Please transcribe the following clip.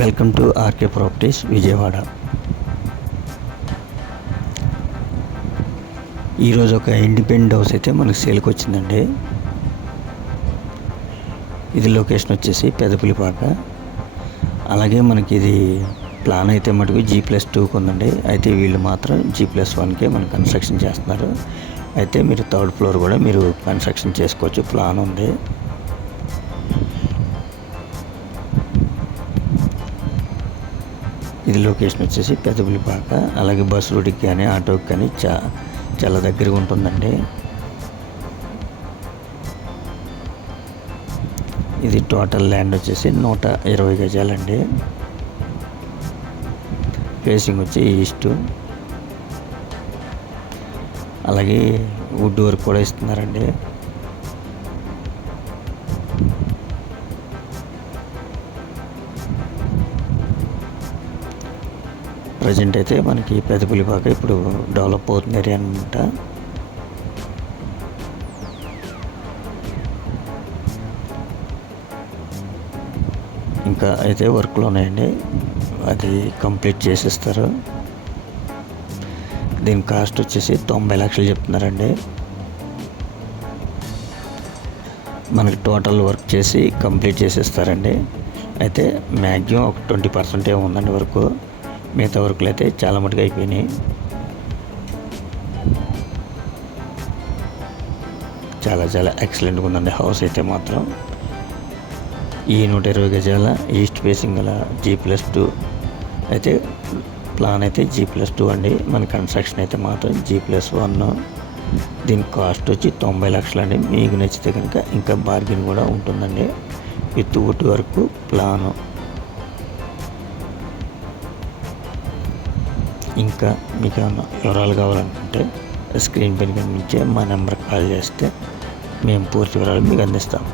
Welcome to RK properties Vijayawada. ఈరోజు ఒక independent house అయితే మనకు సేల్కి వచ్చిందండి. ఇది లొకేషన్ వచ్చేసి పెదపులిపాక అలాగే మనకి ఇది ప్లాన్ అయితే మటుకు జీ ప్లస్ టూకి ఉందండి. అయితే వీళ్ళు మాత్రం జీ ప్లస్ వన్కే మనం కన్స్ట్రక్షన్ చేస్తున్నారు. అయితే మీరు థర్డ్ ఫ్లోర్ కూడా మీరు కన్స్ట్రక్షన్ చేసుకోవచ్చు. ప్లాన్ ఉంది. ఇది లొకేషన్ వచ్చేసి పెదపులిపాక అలాగే బస్ రూట్కి కానీ ఆటోకి కానీ చా చాలా దగ్గరగా ఉంటుందండి. ఇది టోటల్ ల్యాండ్ వచ్చేసి నూట ఇరవై గజాలండి. ఫేసింగ్ వచ్చి ఈస్ట్. అలాగే వుడ్ వర్క్ కూడా ఇస్తున్నారండి. ప్రజెంట్ అయితే మనకి పెద్దపులిపాక ఇప్పుడు డెవలప్ అవుతుంది ఏరియా అనమాట ఇంకా అయితే వర్క్లు ఉన్నాయండి అది కంప్లీట్ చేసేస్తారు. దీని కాస్ట్ వచ్చేసి తొంభై లక్షలు చెప్తున్నారండి. మనకి టోటల్ వర్క్ చేసి కంప్లీట్ చేసేస్తారండి. అయితే మ్యాక్సిమం ఒక ట్వంటీ పర్సెంట్ ఏమి ఉందండి వరకు మిగతా వర్కులు అయితే చాలా మటుకు అయిపోయినాయి. చాలా చాలా ఎక్సలెంట్గా ఉందండి హౌస్ అయితే మాత్రం. ఈ నూట ఇరవై గజాల ఈస్ట్ ఫేసింగ్ గల జీ ప్లస్ టూ అయితే ప్లాన్ అయితే జీ ప్లస్ టూ అండి. మన కన్స్ట్రక్షన్ అయితే మాత్రం జీ ప్లస్ వన్ దీని కాస్ట్ వచ్చి తొంభై లక్షలు అండి. మీకు నచ్చితే కనుక ఇంకా బార్గెన్ కూడా ఉంటుందండి. విత్ వుడ్ వరకు ప్లాను ఇంకా మీకు ఏమైనా వివరాలు కావాలనుకుంటే స్క్రీన్ పైన కనిపించే మా నెంబర్ కాల్ చేస్తే మేము పూర్తి వివరాలు మీకు అందిస్తాం.